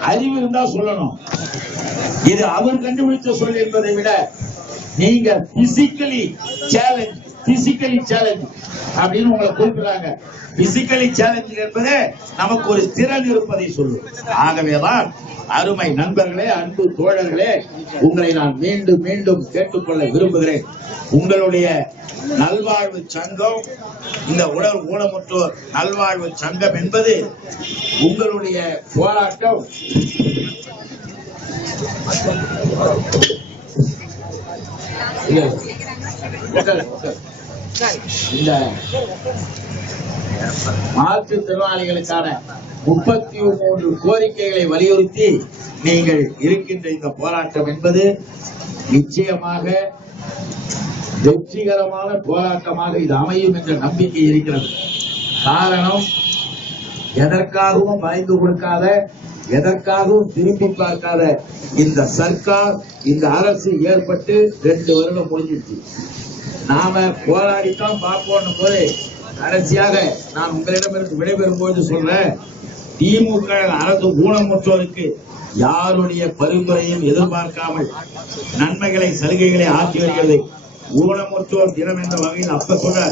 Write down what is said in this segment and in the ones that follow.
அறிவு இருந்தா சொல்லணும். இது அவர் கண்டுபிடிச்ச சொல் என்பதை விட நீங்க பிசிக்கலி சேலஞ்ச் பிசிக்கலி சேலஞ்ச் அப்படின்னு உங்களை கூப்பிடுறாங்க. பிசிக்கலி சேலஞ்ச் என்பது நமக்கு ஒரு திறன் இருப்பதை சொல்லும். ஆகவேதான் அருமை நண்பர்களே அன்பு தோழர்களே உங்களை நான் மீண்டும் மீண்டும் கேட்டுக்கொள்ள விரும்புகிறேன். உங்களுடைய நல்வாழ்வு சங்கம் இந்த உடல் ஊனமுற்றோர் நல்வாழ்வு சங்கம் என்பது உங்களுடைய போராட்டம். இல்ல, இந்த மாற்றுத்திறனாளிகளுக்கான முப்பத்தி மூன்று கோரிக்கைகளை வலியுறுத்தி நீங்கள் இருக்கின்ற இந்த போராட்டம் என்பது நிச்சயமாக வெற்றிகரமான போராட்டமாக இது அமையும் என்ற நம்பிக்கை இருக்கிறது. காரணம் எதற்காகவும் பயந்து கொடுக்காத எதற்காகவும் திரும்பி பார்க்காத இந்த சர்க்கார் இந்த அரசு ஏற்பட்டு ரெண்டு வருடம் முடிஞ்சிருச்சு. நாம போராடித்தான் பார்ப்போம் போது கடைசியாக நான் உங்களிடமிருந்து விடைபெறும் போது சொல்றேன் திமுக அரசு ஊனமுற்றோருக்கு யாருடைய பரிந்துரையும் எதிர்பார்க்காமல் நன்மைகளை சலுகைகளை ஆற்றி வருகிறது? ஊனமுற்றோர் தினம் என்ற வகையில் அப்ப சொல்ற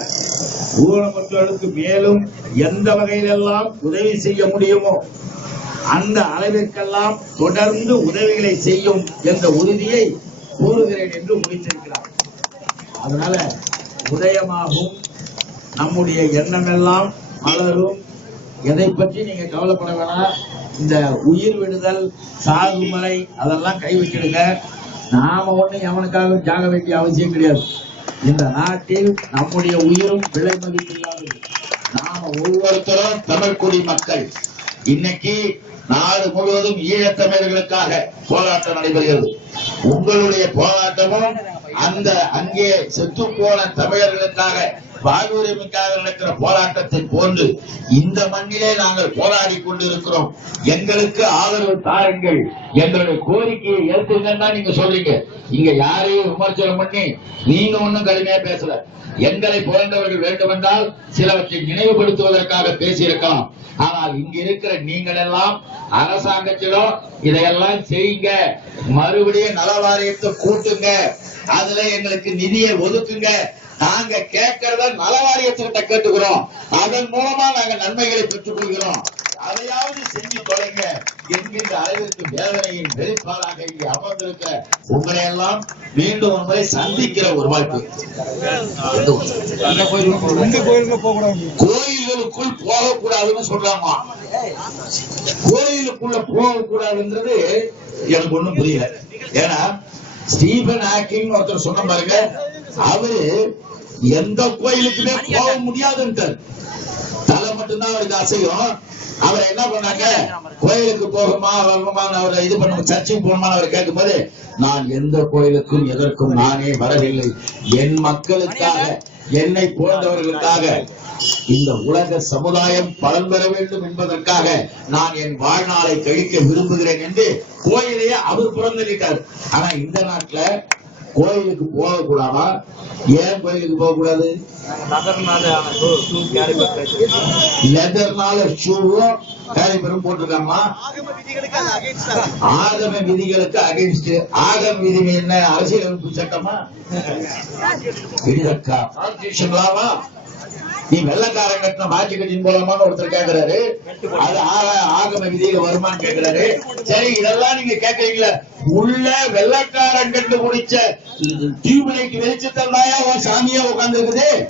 ஊனமுற்றோருக்கு மேலும் எந்த வகையிலெல்லாம் உதவி செய்ய முடியுமோ அந்த அளவிற்கெல்லாம் தொடர்ந்து உதவிகளை செய்யும் என்ற உறுதியை கூறுகிறேன் என்று முடித்திருக்கிறார். அதனால உதயமாகும் நம்முடைய எண்ணமெல்லாம் மலரும். எதை பற்றி நீங்க கவலைப்பட வேணாம் இந்த உயிர் விடுதல் சாகுமலை அதெல்லாம் கை வைக்கிடுங்க. நாம ஒண்ணு எவனுக்காக ஜாக வேண்டிய அவசியம் கிடையாது. இந்த நாட்டில் நம்முடைய உயிரும் விலை மதிப்பில்லாதது. நாம ஒவ்வொருத்தரும் தமிழ் குடி மக்கள். இன்னைக்கு நாடு முழுவதும் ஈழத்தமிழர்களுக்காக போராட்டம் நடைபெறுகிறது. உங்களுடைய போராட்டமும் அந்த அங்கே செத்து போன தமிழர்களுக்காக வாழ்வுரிமைக்காக நடக்கிற போராட்டத்தை போன்று இந்த மண்ணிலே நாங்கள் போராடி கொண்டிருக்கிறோம். எங்களுக்கு ஆதரவு தாருங்கள். எங்களுடைய கோரிக்கையை ஏற்றுங்கன்னா நீங்க சொல்றீங்க. இங்க யாரையும் விமர்சனம் பண்ணி நீங்க ஒண்ணும் கடுமையா பேசல. எங்களை புகழ்ந்தவர்கள் வேண்டுமென்றால் சிலவற்றை நினைவுபடுத்துவதற்காக பேசியிருக்கலாம். ஆனால் இங்க இருக்கிற நீங்கள் எல்லாம் அரசாங்கத்திடம் இதையெல்லாம் செய்யுங்க. மறுபடியும் நல வாரியத்தை கூட்டுங்க. அதுல எங்களுக்கு நிதியை ஒதுக்குங்க. நாங்க கேட்கறத நல வாரியத்திட்ட கேட்டுக்கிறோம். அதன் மூலமா நாங்க நன்மைகளை பெற்றுக் கொள்கிறோம். அதையாவது செஞ்சு தொலைங்க. என்கின்ற அளவிற்கு வேதனையின் வெளிப்பாடாக இங்கே அமர்ந்திருக்கிற உங்களை எல்லாம் மீண்டும் ஒரு முறை சந்திக்கிற ஒரு வாய்ப்பு. கோயில்களுக்குள் போகக்கூடாதுன்னு சொல்றாங்க கோயிலுக்குள்ள போகக்கூடாதுன்றது எனக்கு ஒண்ணும் புரியல. ஏன்னா ஸ்டீபன் ஹாக்கிங் ஒருத்தர் சொன்ன பாருங்க அவரு எந்த கோயிலுக்குமே போக முடியாதுன்ட்டார். தலை மட்டும்தான் அவருக்கு அசையும். அவர் என்ன பண்ணாங்க? கோயிலுக்கு போகுமா வரணுமா அவரை இது பண்ண சர்ச்சுக்கு போகணுமா அவர் கேட்கும்போது நான் எந்த கோயிலுக்கும் எதற்கும் நானே வரவில்லை. என் மக்களுக்காக என்னை போன்றவர்களுக்காக இந்த உலக சமுதாயம் பலன் பெற வேண்டும் என்பதற்காக நான் என் வாழ்நாளை கழிக்க விரும்புகிறேன் என்று கோயிலையே அவர் புறந்தளித்தார் ஆனா இந்த நாட்டுல கோயிலுக்கு போக கூடாதா ஏன் கோயிலுக்கு போக கூடாது லெதர்னால ஷூவும் கேரிபரும் போட்டிருக்காங்களா ஆகம விதிகளுக்கு அகைன்ஸ்ட் ஆகம விதி என்ன? அரசியலமைப்பு சட்டமா? கான்ஸ்டியூஷன் லாவா நீ வெள்ளக்காரன் கட்டின மாற்றி கட்சியின் மூலமான்னு ஒருத்தர் கேக்குறாரு. அது ஆக- ஆகம விதியில வருமான்னு கேக்குறாரு. சரி இதெல்லாம் நீங்க கேக்குறீங்களா. உள்ள வெள்ளக்காரன் கண்டு முடிச்ச டியூப்லைட் வெளிச்சத்தில் ஒரு சாமியா உட்கார்ந்து இருக்குது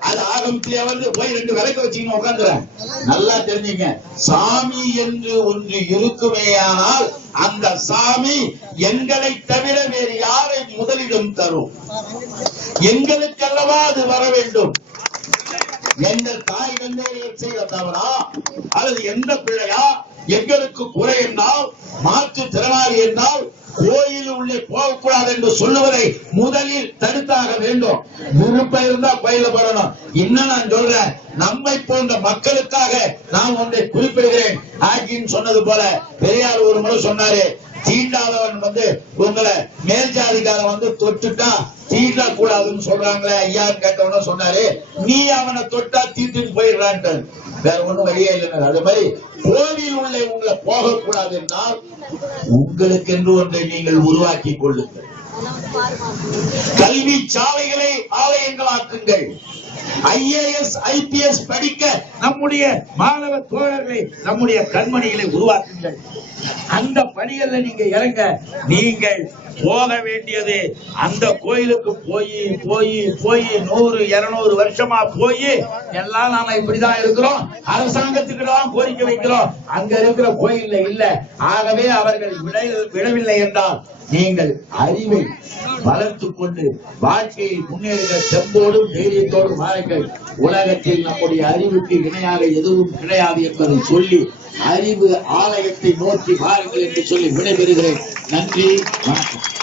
அது ஆகமத்திலே வந்து போய் ரெண்டு விளக்கு வச்சுக்கணும் உட்காந்துறேன் நல்லா தெரிஞ்சுங்க. சாமி என்று ஒன்று இருக்குமேயானால் அந்த சாமி எங்களை தவிர வேறு யாரை முதலிடம் தரும்? எங்களுக்கல்லவா அது வர வேண்டும்? எங்கள் தாய் தந்தையர் செய்த தவறா? அல்லது எந்த பிள்ளையா? எங்களுக்கு குறை என்றால் மாற்று திறனாளி என்றால் கோயில் உள்ளே போகக்கூடாது என்று சொல்லுவதை முதலில் தடுத்தாக வேண்டும். விருப்பம் இருந்தா கோயில போடணும். இன்னும் நான் சொல்றேன் நம்மை போன்ற மக்களுக்காக நான் ஒன்றை குறிப்பிடுகிறேன். ஆக்கின்னு சொன்னது போல பெரியார் ஒரு முறை சொன்னாரு தீண்டாதவன் வந்து உங்களை மேல் ஜாதிக்கார வந்து தொட்டுட்டா தீண்ட கூடாதுன்னு சொல்றாங்களே ஐயான்னு கேட்டவன சொன்னாரு நீ அவனை தொட்டா தீட்டுன்னு போயிடுறான்ட்டு. வேற ஒண்ணும் வழியே இல்லை அது மாதிரி கோவில் உள்ளே உங்களை போகக்கூடாது என்றால் உங்களுக்கென்று ஒன்றை நீங்கள் உருவாக்கி கொள்ளுங்கள். கல்வி சாலைகளை ஆலயங்களாக்குங்கள். ஐஏஎஸ் ஐபிஎஸ் படிக்க நம்முடைய மாணவ தோழர்களை நம்முடைய கண்மணிகளை உருவாக்குங்கள். அந்த பணிகள்ல நீங்க இறங்க நீங்கள் போக வேண்டியது அந்த கோயிலுக்கு போய் போய் போய் நூறு இருநூறு வருஷமா போய் எல்லாம் நாம இப்படிதான் இருக்கிறோம். அரசாங்கத்துக்கு தான் கோரிக்கை வைக்கிறோம். அங்க இருக்கிற கோயில்ல இல்ல. ஆகவே அவர்கள் விட விடவில்லை என்றால் நீங்கள் அறிவை வளர்த்துக் கொண்டு வாழ்க்கையை முன்னேறுகிற செம்போடும் தைரியத்தோடும் வாருங்கள். உலகத்தில் நம்முடைய அறிவுக்கு இணையாக எதுவும் கிடையாது என்பதை சொல்லி அறிவு ஆலயத்தை நோக்கி வாருங்கள் என்று சொல்லி விடைபெறுகிறேன். நன்றி வணக்கம்.